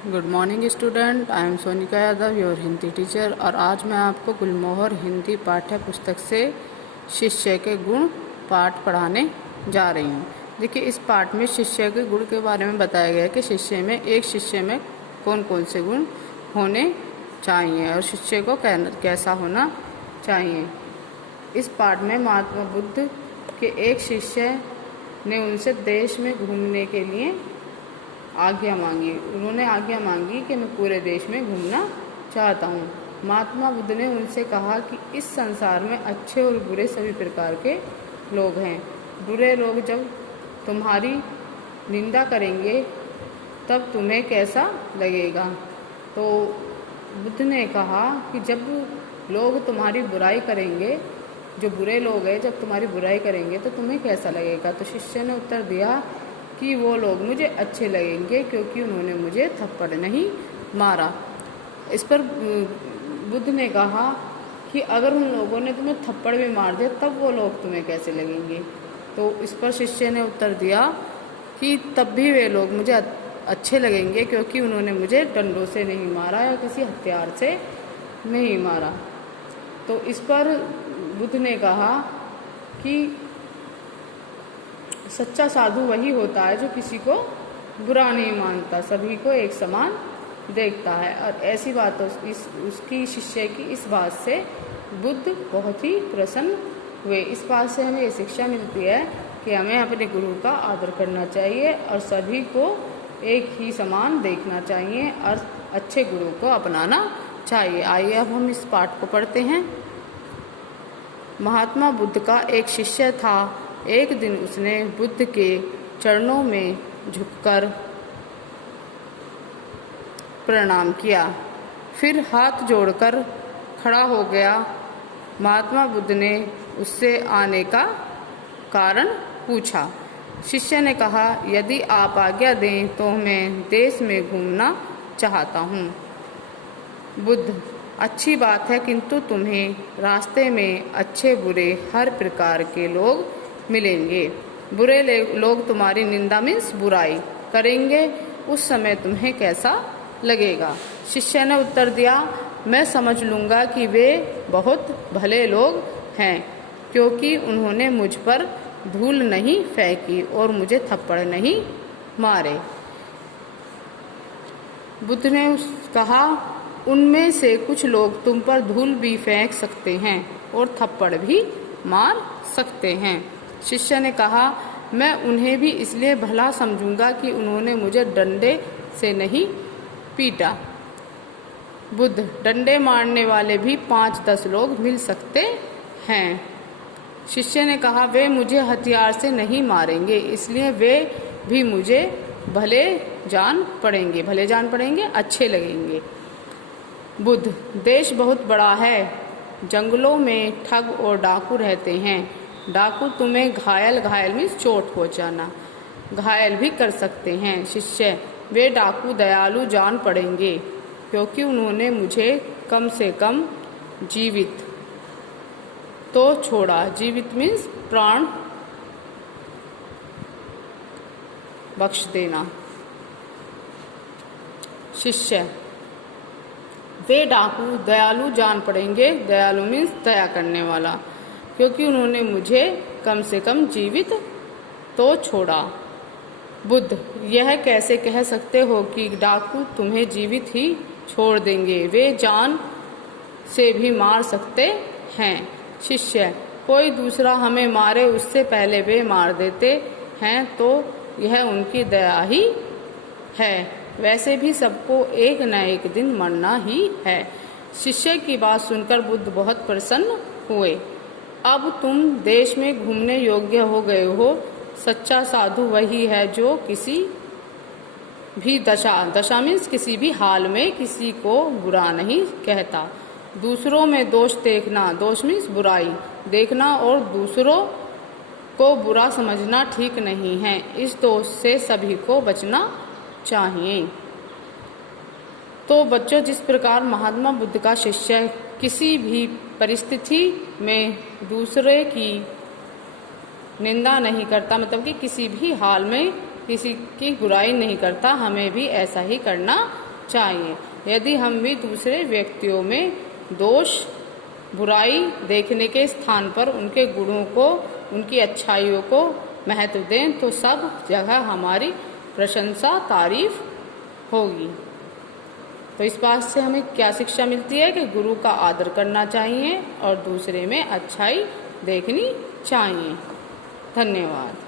Good morning student, I am Sonika Yadav, your Hindi teacher. और आज मैं आपको गुलमोहर हिंदी पाठ्य पुस्तक से शिष्य के गुण पाठ पढ़ाने जा रही हूँ। देखिए, इस पाठ में शिष्य के गुण के बारे में बताया गया है कि एक शिष्य में कौन कौन से गुण होने चाहिए और शिष्य को कैसा होना चाहिए। इस पाठ में महात्मा बुद्ध के एक शिष्य ने उनसे देश में घूमने के लिए आज्ञा मांगी। उन्होंने आज्ञा मांगी कि मैं पूरे देश में घूमना चाहता हूँ। महात्मा बुद्ध ने उनसे कहा कि इस संसार में अच्छे और बुरे सभी प्रकार के लोग हैं। बुरे लोग जब तुम्हारी निंदा करेंगे तब तुम्हें कैसा लगेगा। तो बुद्ध ने कहा कि जब लोग तुम्हारी बुराई करेंगे, जो बुरे लोग हैं, जब तुम्हारी बुराई करेंगे तो तुम्हें कैसा लगेगा। तो शिष्य ने उत्तर दिया कि वो लोग मुझे अच्छे लगेंगे क्योंकि उन्होंने मुझे थप्पड़ नहीं मारा। इस पर बुद्ध ने कहा कि अगर उन लोगों ने तुम्हें थप्पड़ भी मार दिया तब वो लोग तुम्हें कैसे लगेंगे। तो इस पर शिष्य ने उत्तर दिया कि तब भी वे लोग मुझे अच्छे लगेंगे क्योंकि उन्होंने मुझे डंडों से नहीं मारा या किसी हथियार से नहीं मारा। तो इस पर बुद्ध ने कहा कि सच्चा साधु वही होता है जो किसी को बुरा नहीं मानता, सभी को एक समान देखता है। और ऐसी बात उसकी शिष्य की इस बात से बुद्ध बहुत ही प्रसन्न हुए। इस बात से हमें ये शिक्षा मिलती है कि हमें अपने गुरु का आदर करना चाहिए और सभी को एक ही समान देखना चाहिए और अच्छे गुरु को अपनाना चाहिए। आइए अब हम इस पाठ को पढ़ते हैं। महात्मा बुद्ध का एक शिष्य था। एक दिन उसने बुद्ध के चरणों में झुककर प्रणाम किया, फिर हाथ जोड़कर खड़ा हो गया। महात्मा बुद्ध ने उससे आने का कारण पूछा। शिष्य ने कहा, यदि आप आज्ञा दें तो मैं देश में घूमना चाहता हूँ। बुद्ध, अच्छी बात है, किंतु तुम्हें रास्ते में अच्छे बुरे हर प्रकार के लोग मिलेंगे। बुरे लोग तुम्हारी निंदा मीन्स बुराई करेंगे, उस समय तुम्हें कैसा लगेगा। शिष्य ने उत्तर दिया, मैं समझ लूँगा कि वे बहुत भले लोग हैं क्योंकि उन्होंने मुझ पर धूल नहीं फेंकी और मुझे थप्पड़ नहीं मारे। बुद्ध ने कहा, उनमें से कुछ लोग तुम पर धूल भी फेंक सकते हैं और थप्पड़ भी मार सकते हैं। शिष्य ने कहा, मैं उन्हें भी इसलिए भला समझूंगा कि उन्होंने मुझे डंडे से नहीं पीटा। बुद्ध, डंडे मारने वाले भी 5-10 लोग मिल सकते हैं। शिष्य ने कहा, वे मुझे हथियार से नहीं मारेंगे, इसलिए वे भी मुझे भले जान पड़ेंगे, अच्छे लगेंगे। बुद्ध, देश बहुत बड़ा है, जंगलों में ठग और डाकू रहते हैं। डाकू तुम्हें घायल मीन्स चोट पहुंचाना, घायल भी कर सकते हैं। शिष्य, वे डाकू दयालु जान पड़ेंगे क्योंकि उन्होंने मुझे कम से कम जीवित तो छोड़ा। जीवित मीन्स प्राण बख्श देना। शिष्य, वे डाकू दयालु जान पड़ेंगे, दयालु मीन्स दया करने वाला, क्योंकि उन्होंने मुझे कम से कम जीवित तो छोड़ा। बुद्ध, यह कैसे कह सकते हो कि डाकू तुम्हें जीवित ही छोड़ देंगे, वे जान से भी मार सकते हैं। शिष्य, कोई दूसरा हमें मारे उससे पहले वे मार देते हैं तो यह उनकी दया ही है। वैसे भी सबको एक न एक दिन मरना ही है। शिष्य की बात सुनकर बुद्ध बहुत प्रसन्न हुए। अब तुम देश में घूमने योग्य हो गए हो। सच्चा साधु वही है जो किसी भी दशा मीन्स किसी भी हाल में किसी को बुरा नहीं कहता। दूसरों में दोष देखना, दोष मीन्स बुराई देखना और दूसरों को बुरा समझना ठीक नहीं है। इस दोष से सभी को बचना चाहिए। तो बच्चों, जिस प्रकार महात्मा बुद्ध का शिष्य किसी भी परिस्थिति में दूसरे की निंदा नहीं करता, मतलब कि किसी भी हाल में किसी की बुराई नहीं करता, हमें भी ऐसा ही करना चाहिए। यदि हम भी दूसरे व्यक्तियों में दोष बुराई देखने के स्थान पर उनके गुणों को, उनकी अच्छाइयों को महत्व दें तो सब जगह हमारी प्रशंसा तारीफ होगी। तो इस बात से हमें क्या शिक्षा मिलती है कि गुरु का आदर करना चाहिए और दूसरे में अच्छाई देखनी चाहिए। धन्यवाद।